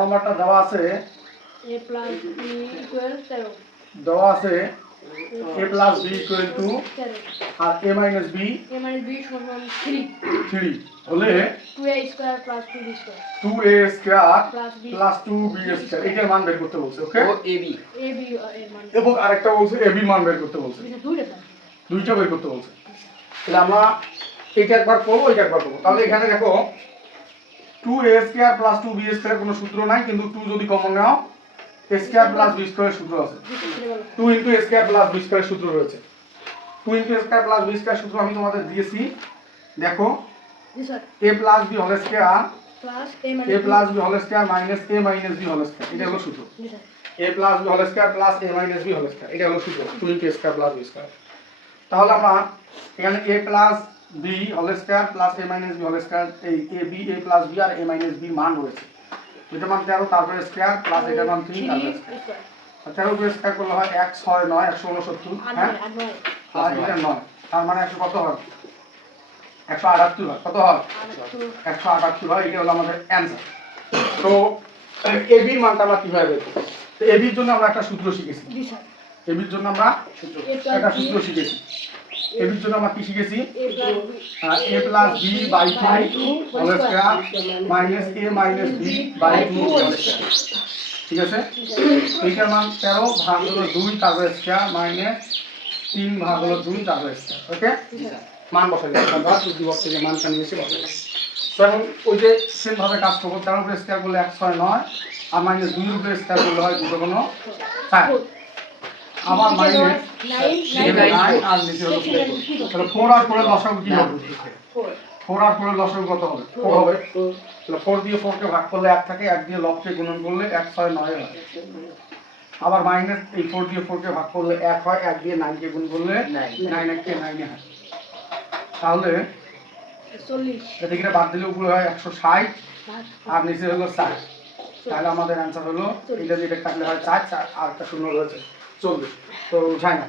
নম্বরটা দেওয়া আছে a plus b equal 13 দেওয়া আছে a plus b equal to 13 R a minus b সমান 3 হলে 2a square plus 2b square 2a square plus 2b square এটার মান বের করতে বলছে ওকে ও ab ab এর মান এবং আরেকটা বলছে ab মান বের করতে বলছে দুইটা বের করতে বলছে তাহলে আমরা এটা একবার করব এটা একবার করব তাহলে এখানে দেখো 2a square plus 2b square কোনো সূত্র নাই কিন্তু 2 যদি common now a square plus b square সূত্র আছে 2 into a square plus b square সূত্র রয়েছে 2 into a square plus b square সূত্র আমি তোমাদের দিয়েছি দেখো a plus b whole square plus a plus b whole square minus a minus b whole square এটা হলো সূত্র a plus b whole square plus a minus b whole square এটা হলো সূত্র 2 into a square plus b square তাহলে আমরা এখানে a plus b whole square plus a minus b whole square এই a b a plus b R a minus b মান রয়েছে এটা মান 13 তারপরে স্কয়ার প্লাস এটা মান 3 তারপরে স্কয়ার 13 করে স্কয়ার করলে হয় 1 6 9 169 হ্যাঁ আর এটা 9 তার মানে 100 কত হয় 178 হয় কত হয় 178 হয় এটা হলো আমাদের অ্যানসার তো ab মানটা আমরা কিভাবে বের করব তো ab এর জন্য আমরা একটা সূত্র শিখেছি ab এর জন্য আমরা একটা সূত্র শিখেছি ab এর জন্য আমরা কি শিখেছি a plus b by 2 whole square minus a minus b by 2 whole square ঠিক আছে এইটার মান 13 ভাগ হলো 2 তারপরে স্কয়ার মাইনাস 3 ভাগ হলো 2 তারপরে স্কয়ার ওকে মান বসাই দিই আমরা বিভক্ত যে মানটা নিয়েছি বসাই তো এখন ওই যে সেম ভাবে কাজ করব 13 উপরে স্কয়ার করলে 169 আর মাইনাস 2 উপরে স্কয়ার করলে হয় দুটো কোনো 4 আবার মাইনাস 9 আর নিচে হলো 4 তাহলে 4 আর 4 এর লসাগু কি হবে 4 আর 4 এর লসাগু কত হবে 4 হবে তাহলে 4 দিয়ে 4 কে ভাগ করলে 1 থাকে 1 দিয়ে লবকে গুণন করলে 1 6 9 হয় আবার মাইনাস এই 4 দিয়ে 4 কে ভাগ করলে 1 হয় 1 দিয়ে 9 কে গুণ করলে 9 1 কে 9 হয় তাহলে 40 এদিকে বাদ দিলে উপরে হয় 160 আর নিচে হলো 60 তাহলে আমাদের आंसर হলো এটা যেটা কাটলে হয় 4 আর একটা শূন্য রয়েছে 40 তো উঠায় না